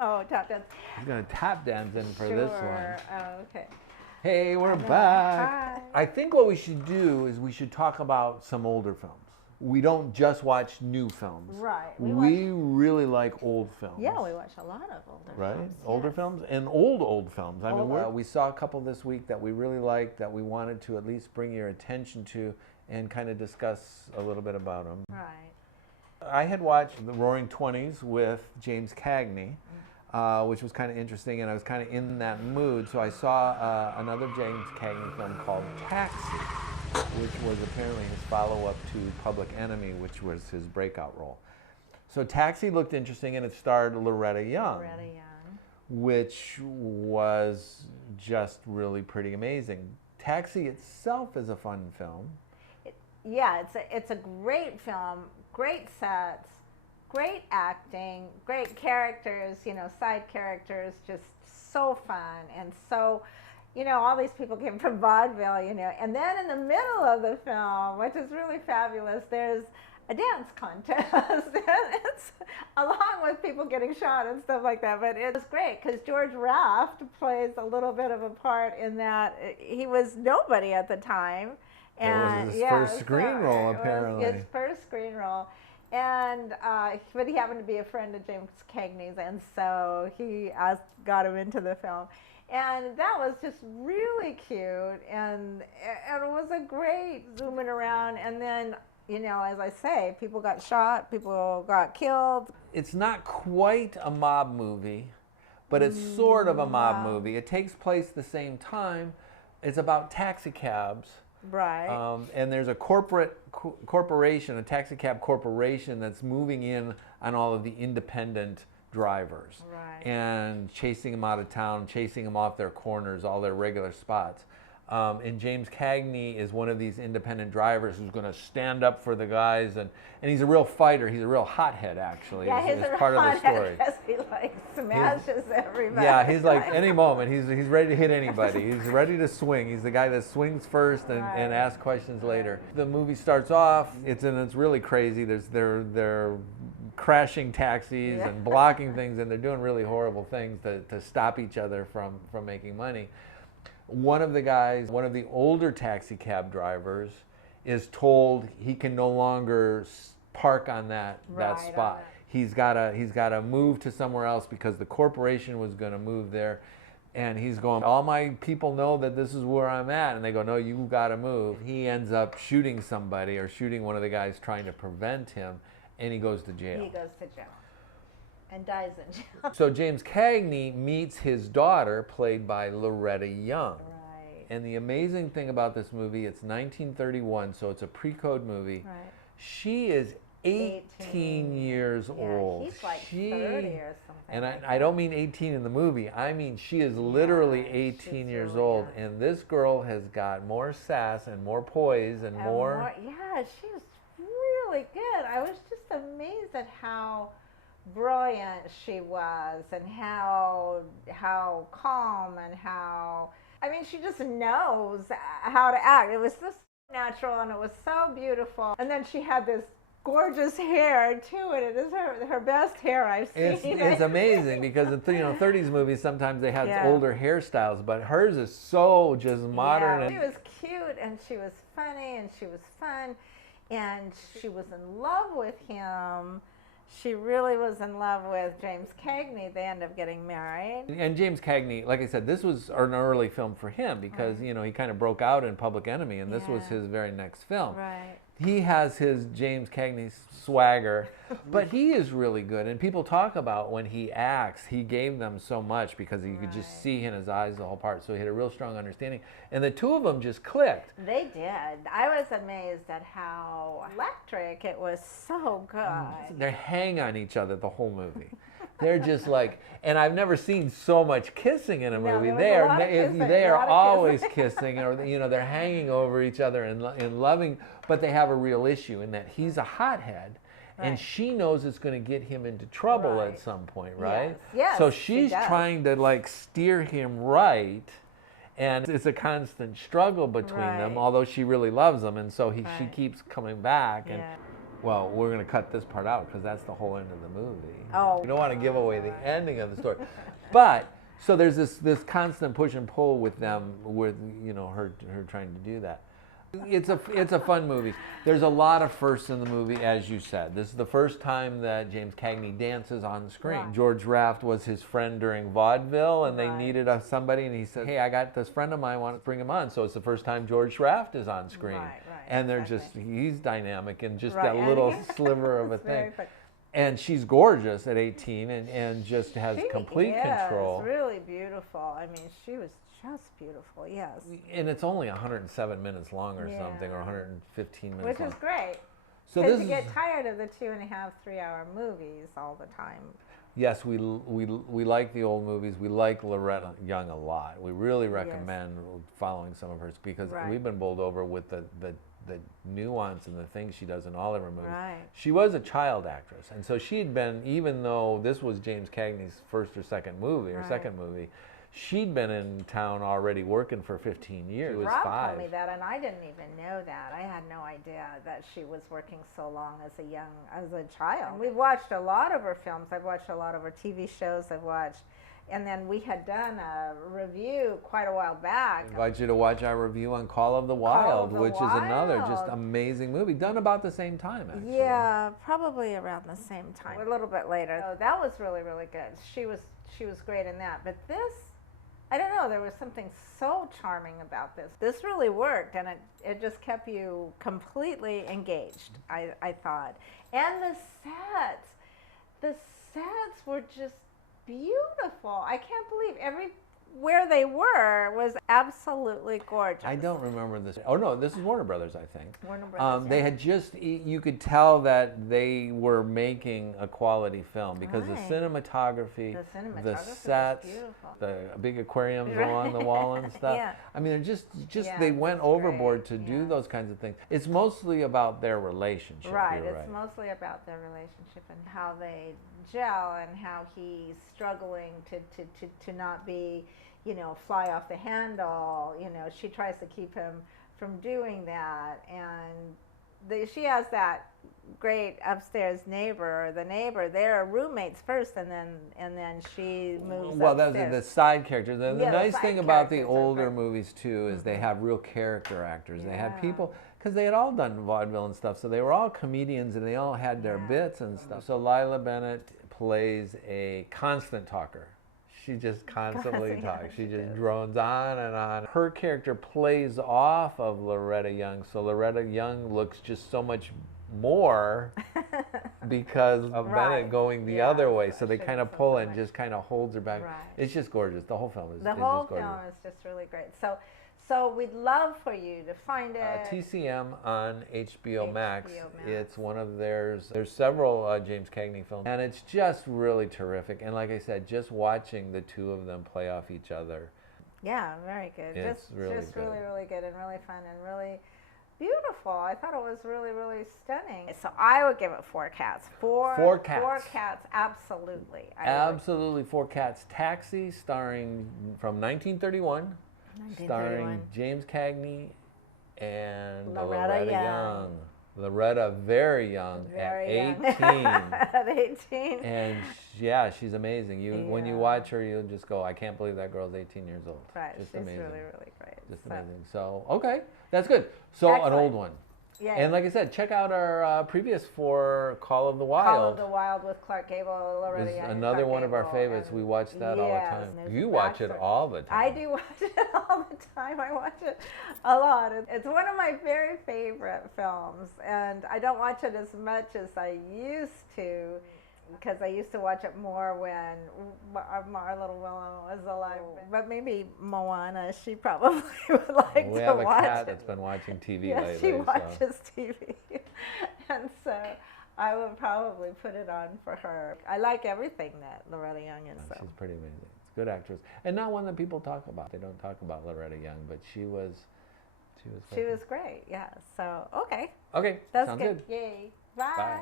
Oh, tap dance. He's going to tap dance in for this one. Oh, okay. Hey, we're back. Hi. I think what we should do is we should talk about some older films. We don't just watch new films. Right. We really like old films. Yeah, we watch a lot of older right? films. Older yes. films and old films. I mean, Older. we saw a couple this week that we really liked that we wanted to at least bring your attention to and kind of discuss a little bit about them. Right. I had watched The Roaring Twenties with James Cagney, which was kind of interesting, and I was kind of in that mood. So I saw another James Cagney film called Taxi, which was apparently his follow-up to Public Enemy, which was his breakout role. So Taxi looked interesting, and it starred Loretta Young, which was just really pretty amazing. Taxi itself is a fun film. Yeah, it's a great film, great sets, great acting, great characters, you know, side characters, just so fun. And so, you know, all these people came from vaudeville, you know. And then in the middle of the film, which is really fabulous, there's a dance contest. It's along with people getting shot and stuff like that. But it's great because George Raft plays a little bit of a part in that. He was nobody at the time. And it was his first screen role, apparently. His first screen role. And but he happened to be a friend of James Cagney's, and so he got him into the film. And that was just really cute, and it was a great zooming around. And then, you know, as I say, people got shot, people got killed. It's not quite a mob movie, but it's sort of a mob movie. It takes place the same time. It's about taxi cabs. Right. And there's a corporation, a taxi cab corporation that's moving in on all of the independent drivers. Right. And chasing them out of town, chasing them off their corners, all their regular spots. And James Cagney is one of these independent drivers who's going to stand up for the guys, and he's a real fighter. He's a real hothead, actually. Yeah, he's a part of the story. Because he like smashes everybody. Yeah, he's like any moment. He's ready to hit anybody. He's ready to swing. He's the guy that swings first and asks questions later. The movie starts off. It's really crazy. They're crashing taxis and blocking things, and they're doing really horrible things to stop each other from making money. One of the guys, one of the older taxi cab drivers, is told he can no longer park on that spot. He's got to move to somewhere else because the corporation was going to move there. And he's going, all my people know that this is where I'm at. And they go, no, you've got to move. He ends up shooting somebody or shooting one of the guys trying to prevent him, and he goes to jail. He goes to jail. And dies in jail. So James Cagney meets his daughter, played by Loretta Young. Right. And the amazing thing about this movie, it's 1931, so it's a pre-code movie. Right. She is 18 years old. He's like 30 or something. And I don't mean 18 in the movie. I mean she is literally 18 years old. Young. And this girl has got more sass and more poise and more. Yeah, she's really good. I was just amazed at how brilliant she was, and how calm, and how, I mean, she just knows how to act. It was just natural, and it was so beautiful. And then she had this gorgeous hair too, and it is her best hair I've seen. It's amazing because in 30s movies sometimes they have older hairstyles, but hers is so just modern. Yeah, she was cute, and she was funny, and she was fun, and she was in love with him. She really was in love with James Cagney. They end up getting married. And James Cagney, like I said, this was an early film for him because, you know, he kind of broke out in Public Enemy, and this was his very next film. Right. He has his James Cagney swagger, but he is really good. And people talk about when he acts, he gave them so much because you could just see in his eyes the whole part. So he had a real strong understanding. And the two of them just clicked. They did. I was amazed at how electric it was. So good. They hang on each other the whole movie. They're just like, and I've never seen so much kissing in a movie. They are always kissing, or you know, they're hanging over each other and loving. But they have a real issue in that he's a hothead, and she knows it's going to get him into trouble at some point, right? Yes. So she's trying to like steer him right, and it's a constant struggle between them. Although she really loves him, and so she keeps coming back. And Well, we're going to cut this part out because that's the whole end of the movie. Oh. We don't want to give away the ending of the story. But, so there's this constant push and pull with them, with, you know, her trying to do that. It's a fun movie. There's a lot of firsts in the movie, as you said. This is the first time that James Cagney dances on the screen. Right. George Raft was his friend during vaudeville, and they needed somebody, and he said, hey, I got this friend of mine, I want to bring him on. So it's the first time George Raft is on screen. Right, and they're he's dynamic and just that little sliver of a thing. And she's gorgeous at 18 and just has complete control. It's really beautiful. I mean, she was just beautiful, yes. And it's only 107 minutes long or something, or 115 minutes Which long. is great. So because you get tired of the 2.5, 3-hour movies all the time. Yes, we like the old movies. We like Loretta Young a lot. We really recommend following some of hers because we've been bowled over with the nuance and the things she does in all of her movies. Right. She was a child actress, and so she'd been, even though this was James Cagney's first or second movie, she'd been in town already working for 15 years. She was Rob 5. told me that, and I didn't even know that. I had no idea that she was working so long as a child. And we've watched a lot of her films. I've watched a lot of her TV shows. And then we had done a review quite a while back. I invite you to watch our review on Call of the Wild, which is another just amazing movie, done about the same time, actually. Yeah, probably around the same time, a little bit later. So that was really, really good. She was great in that. But this, I don't know, there was something so charming about this. This really worked, and it just kept you completely engaged, I thought. And the sets were just beautiful. I can't believe where they were was absolutely gorgeous. I don't remember this. Oh no, this is Warner Brothers, I think. Warner Brothers. They had you could tell that they were making a quality film because the cinematography, the sets, the big aquariums along the wall and stuff. I mean, they went overboard to do those kinds of things. It's mostly about their relationship. Right. It's mostly about their relationship and how they gel and how he's struggling to not be, you know, fly off the handle. You know, she tries to keep him from doing that, and she has that great upstairs neighbor. The neighbor, they're roommates first, and then she moves upstairs. Well, that's the side characters. The nice thing about the older movies too is they have real character actors. They have people, because they had all done vaudeville and stuff, so they were all comedians and they all had their bits and stuff. So Lila Bennett plays a constant talker. She just constantly talks. She just drones on and on. Her character plays off of Loretta Young, so Loretta Young looks just so much more because of Bennett going the other way. So they kind of pull and just kind of holds her back. Right. It's just gorgeous. The whole film is the whole film is just really great. So we'd love for you to find it. TCM on HBOmax. It's one of there's several James Cagney films, and it's just really terrific. And like I said, just watching the two of them play off each other. Yeah, very good. It's really good and really fun and really beautiful. I thought it was really, really stunning. So I would give it 4 cats. Four cats. 4 cats, absolutely. Absolutely, 4 cats. Taxi, starring from 1931. Starring James Cagney and Loretta Young. Loretta, very young, at 18. At 18. And she's amazing. When you watch her, you'll just go, I can't believe that girl's 18 years old. Right, just she's amazing. really, really great. Just amazing. So, okay, that's good. So, an old one. Yeah. And like I said, check out our previous 4 Call of the Wild. Call of the Wild with Clark Gable, Loretta Young. Another one of our favorites. We watch that all the time. You watch it all the time. I do watch it all the time. I watch it a lot. It's one of my very favorite films, and I don't watch it as much as I used to, because I used to watch it more when our little Willow was alive. But maybe Moana, she probably would like to watch it. We have a cat that's been watching TV lately. She watches TV. And so I would probably put it on for her. I like everything that Loretta Young is. She's pretty amazing. It's a good actress. And not one that people talk about. They don't talk about Loretta Young, but she was great, yeah. So, okay. Okay, that's sounds good. Yay. Bye.